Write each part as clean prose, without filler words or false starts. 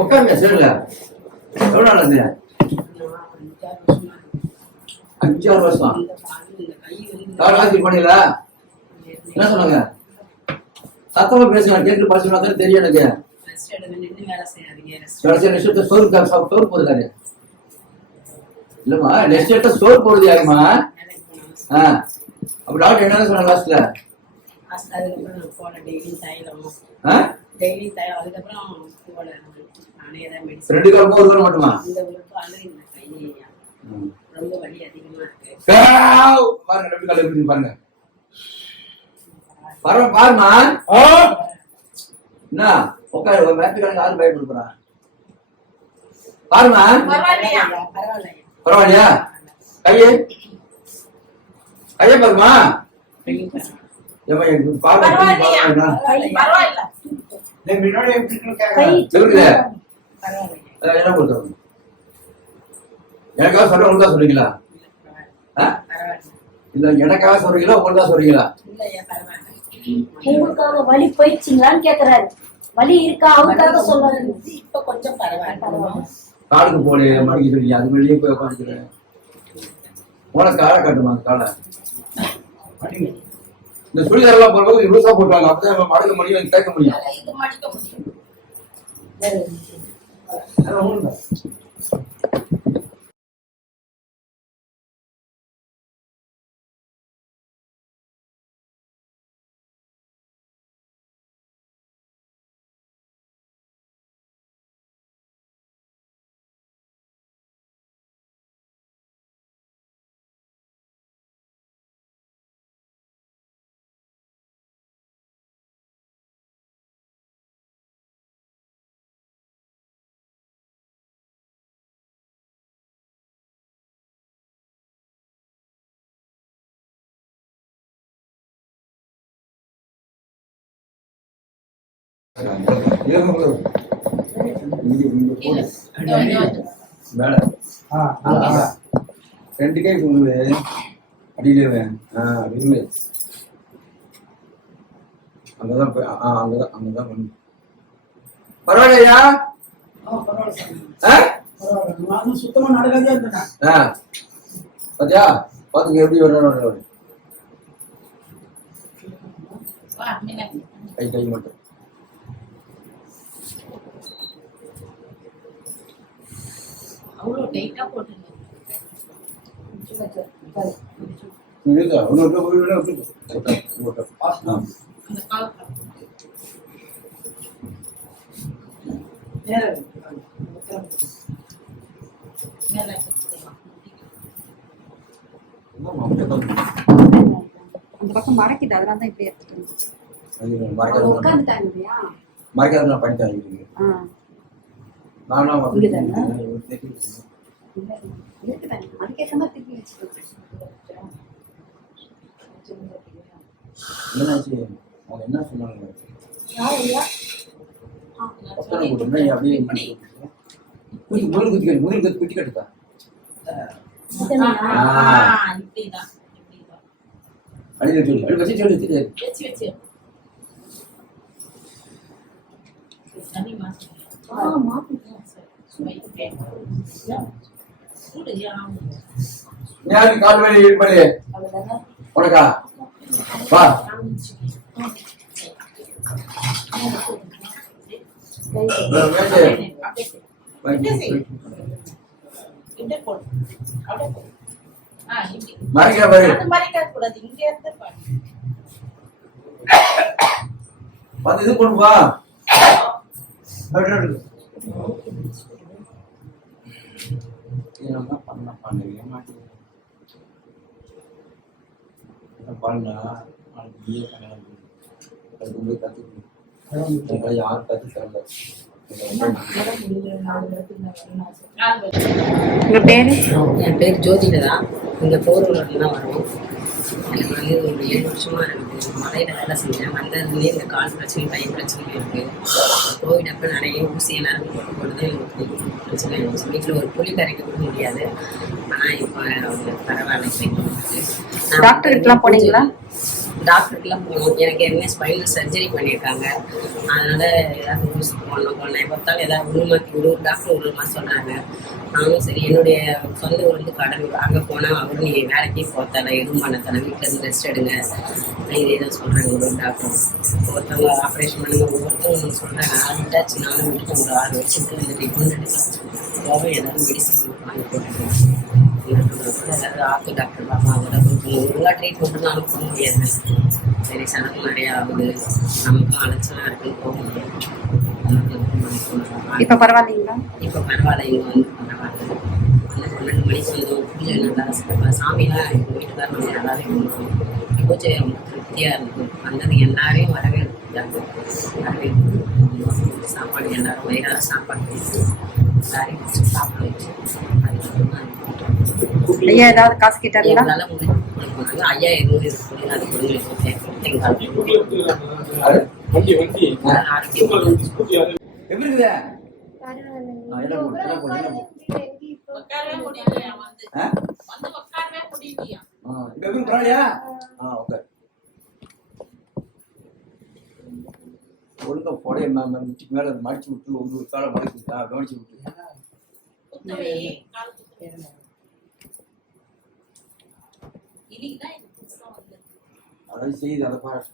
உட்காருங்க சரிங்களா? எவ்வளோ நாள்? 5-6 வருஷம். காலி பண்ணீங்களா? என்ன சொன்னாங்க? சத்தமா பேசுங்க, கேட்டு படிச்சுனா தான் தெரியும் எனக்கு. சோறு போடுறாரு இல்லம்மா, நெக்ஸ்ட் எடுத்த சோறு போடுறது யாருமா? அப்ப டாக்டர் என்ன சொன்னாங்க லாஸ்ட்ல? ரெண்டு காலமும் ஒரு காலம் மட்டுமா? பாருங்க, ரெண்டு காலம் எப்படி பாருங்க. பாருமா என்ன உட்காரு, மேட்சுக்காரங்க யாரும் பயப்படுறான் பாருமா. பரவாயில்லையா? கையே பாருமா. என்ன கொடுத்தோம் எனக்காக சொல்ற உங்களுக்கா சொல்றீங்களா? இல்ல எனக்காக சொல்றீங்களா உங்களுக்கா சொல்றீங்களா? உங்களுக்காக வலி போயிடுச்சுங்களான்னு கேக்குறாரு. வலி இருக்கா அவருக்காக சொல்றாரு. இப்ப கொஞ்சம் பரவாயில்ல. காலுக்கு போடு மடிக்க சொல்லி அது வெளியே போய் உட்காந்துக்கிறேன். உனக்கு காலை காட்டுமா? காலை இந்த சுடிதாரெல்லாம் போடும்போது லூசா போட்டாங்க, அப்பதான் மடக்க முடியும், கேட்க முடியும். ரெண்டு கை சொல்லுவே அடியிலே அங்கதான் போய் அங்கதான் பண்ணு. பரவாயில்லையா? சுத்தமா நடக்காதே இருந்தேன். பாத்தியா பாத்துங்க எப்படி வர கை மட்டும். அந்த பக்கம் மறைக்குது, அதனால தான் இப்படி எடுத்துட்டு மறைக்காத பண்ணிட்டாங்க. நானும் என்னாச்சு அவங்க என்ன சொன்னாங்க? முதல் குத்தி கட்டுதா? அடி வச்சு சொல்லி யாருக்கு கால் வலி இருப்பது உனக்கா? வா மறைக்க வந்து இது பண்ணுவா. பண்ண பண்ணவே மாட்டேன் பண்ணா கத்துக்கணும். யார் கத்து தரல. என் பேர் ஜோதிடா. இங்கே போரூரில் தான் வரும். எனக்கு வந்து ஒரு 7 வருஷமாக இருக்குது. மலையில் வேலை செஞ்சேன். வந்ததுலேயே இந்த கால் பிரச்சனை கை பிரச்சனை இருக்குது. கோவிட் அப்போ நிறைய ஊசி எல்லாருக்கும் போட்டு எனக்கு பிரச்சனை இருந்துச்சு. வீட்டில் ஒரு புளி கரைக்க கூட முடியாது. ஆனால் இப்போ பரவாயில்ல. டாக்டருக்குலாம் போனீங்களா? டாக்டருக்குலாம் போகணும். எனக்கு என்ன ஸ்பைனல் சர்ஜரி பண்ணியிருக்காங்க. அதனால ஏதாவது ஊசி போடணும். பார்த்தாலும் ஏதாவது ஊர் மாற்றி ஒரு டாக்டர் ஒரு மாதிரி சொல்கிறாங்க. நானும் சரி என்னுடைய சொந்த ஊர் வந்து கடலூர். அங்கே போனால் அவர் நீ வேலைக்கே போத்தால எதுவும் பண்ண தர வீட்டில் இருந்து ரெஸ்ட் எடுங்க இதே தான் சொல்கிறாங்க ஒரு டாக்டர். ஒருத்தவங்க ஆப்ரேஷன் பண்ணுங்க ஒவ்வொருத்தவங்க ஒன்று சொல்கிறாங்க. அதுட்டாச்சு நானும் விட்டு ஒரு 6 வருஷத்துக்கு இந்த ட்ரீட்மெண்ட் எடுக்கலாம். போக ஏதாவது மெடிசன் வாங்கி போட்டுருக்கேன். ஏதாவது ஆர்த்தோ டாக்டர் பார்க்கலாம். அதோட கொஞ்சம் ஒழுங்காக ட்ரீட்மெண்ட்னாலும் போக முடியாது. சரி செலவு நிறையா ஆகுது, நமக்கும் அலைச்சலாக இருக்குன்னு போக முடியாது. இப்ப பரவாயில்லைங்களா? இப்போ பரவாயில்ல. இங்கே வந்து பரவாயில்ல. வந்து 12 மணிக்கு வந்தோம். பூஜை நல்லா சிறப்பாக சாமிலாம் எங்கள் வீட்டுக்காரர் வந்து நல்லாவே பண்ணுவோம். பூஜை ரொம்ப திருப்தியாக இருக்கும். வந்தது எல்லாரையும் வரவேற்கிறாங்க. சாப்பாடு எல்லாரும் வயிறார சாப்பாடு கொடுத்து எல்லாரையும் வச்சு சாப்பிட வச்சு அதுக்கப்புறம் தான் ஐயா ஏதாவது காசு கேட்டாங்களா? எங்களால் முடிஞ்சு கொடுப்பாங்க. ஐயா எதுவும் இருக்கு அது கொடுங்க. எப்படி இருக்குது? எல்லாம் போடு, எல்லாம் போடு, எல்லாம் போடு. இப்ப எப்படி பரவாயில்லையா? ஓகே. ஒழுங்கா போடைய முட்டிக்கு மேல மடிச்சு விட்டு ஒரு காலை மடிச்சு விட்டா கவனிச்சு விட்டு அதாவது செய்யுது அதை பாரு.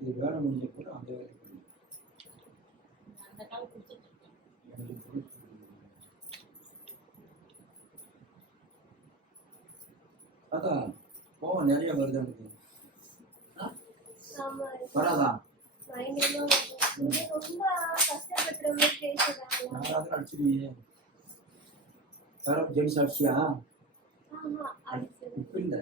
இது வேலை முடிஞ்ச கூட அந்த வேலை அதான் கோவம் நிறைய வருது எனக்கு. வராதா? யாராவது அடிச்சிருவீங்க. யாராவது ஜென்ஸ் அடிச்சியா? இப்ப இல்ல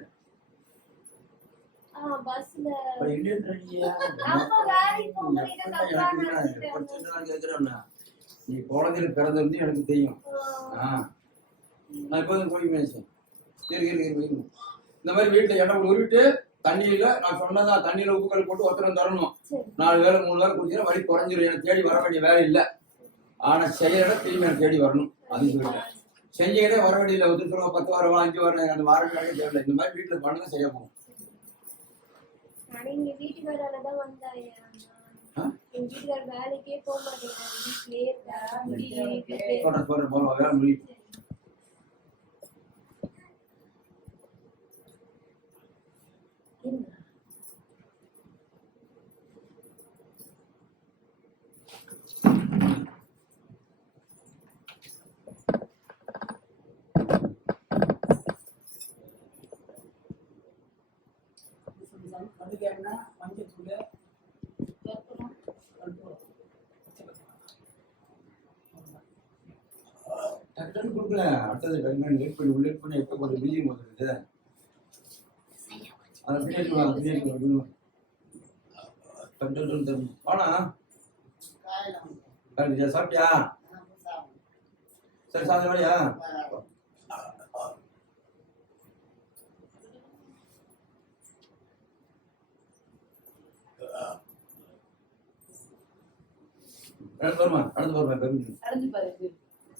நீ குழந்தைகள் பிறந்த வந்து எனக்கு தெரியும். நான் இப்போதான் போய் பேசேன். இந்த மாதிரி வீட்டுல எண்ணெய் உருவிட்டு தண்ணியில நான் சொன்னதான் தண்ணியில உப்புக்கள் போட்டு ஒருத்தரம் தரணும். 4 வேளை 3 வேளை குடிச்சா வலி குறைஞ்சிரும். எனக்கு தேடி வர வேண்டிய வேலை இல்லை. ஆனா செய்யற திரும்பி எனக்கு தேடி வரணும். அது சொல்லிட்டேன். செஞ்சீங்கன்னா வர வேண்டியதில்லை. 10 வாரம் 5 வாரம் அந்த வாரம் கணக்கு தேவையில்லை. இந்த மாதிரி வீட்டுல பண்ணுங்க சரியா போகும். வேலைக்கே போக மாட்டேன். அதுக்கு என்ன மஞ்சள் தூள் டக்குன்னு கொடுக்கல. அடுத்தது வெயிட் பண்ணி உள்ளேட் பண்ணி எப்போ கொஞ்சம் பில்லிங் வந்துருக்குது. அதை பின்னாடி ஆனா சாப்பிட்டியா? சரி சாப்பிட வேலையா? நடந்து வருமா?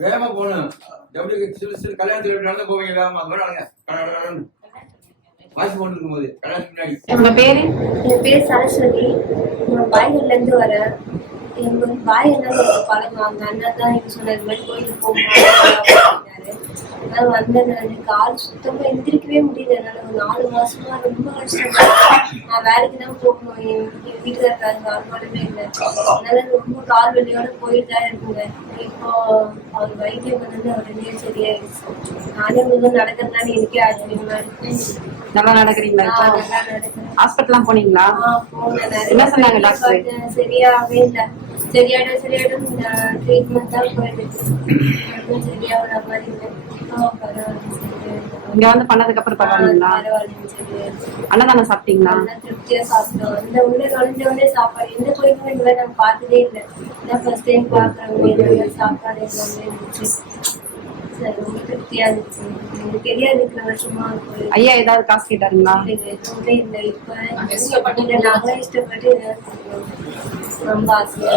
வேகமா போகணும். எப்படி சில கல்யாணத்துல நடந்து போவீங்க வேகமா அது மாதிரி நடங்க வாசி கொண்டு இருக்கும்போது கல்யாணத்துக்கு முன்னாடி. உங்க பேரு? என் பேர் சரஸ்வதி. நான் பாய்கூர்ல இருந்து வரேன். எங்க பாய் என்ன பழக்கம் அவங்க அண்ணன் தான் எனக்கு சொன்னது மாதிரி கோயிலுக்கு போகணும். நான் வந்தேன். நான் கால் சுத்தமா எந்திரிக்கவே முடியல. என்னால ஒரு 4 மாசமா ரொம்ப கஷ்டம். நான் வேலைக்கு தான் போகணும். என் வீட்டுக்காரங்க வருமானமே இல்லை. அதனால ரொம்ப கால் வலியோட போயிட்டு தான் இருக்குங்க. இப்போ அவர் வைத்தியம் பண்ணது அவருடைய சரியாயிடுச்சு. நானே முதல் நடக்கிறதுனால எனக்கே ஆச்சரியமா இருக்கு. நல்லா நடக்கிறீங்களா? நல்லா நடக்கிறேன். ஹாஸ்பிட்டல்லாம் போனீங்களா? போனேன். என்ன சொன்னாங்க டாக்டர்? சரியாகவே இல்லை. சரியாயிடும் ட்ரீட்மெண்ட் தான் போயிட்டு சரியாகிற மாதிரி இல்லை. இங்க வந்து பண்ணதுக்கு அப்புறம் பரவாயில்லைங்களா? அன்னதானம் சாப்பிட்டீங்களா? திருப்தியா சாப்பிட்டோம். இந்த உள்ள நுழைஞ்ச உடனே சாப்பாடு எந்த கோயிலுமே இந்த மாதிரி நம்ம பார்த்ததே இல்லை. இதான் ஃபர்ஸ்ட் டைம் பாக்குறவங்க சாப்பாடு எல்லாமே இருந்துச்சு. சரி, ரொம்ப திருப்தியா இருந்துச்சு. எனக்கு தெரியாது இருக்கிற வருஷமா இருக்கு. ஐயா ஏதாவது காசு கேட்டாருங்களா? எதுவுமே இல்லை. இப்ப நாங்களும் இஷ்டப்பட்டு ரொம்ப ஆசையா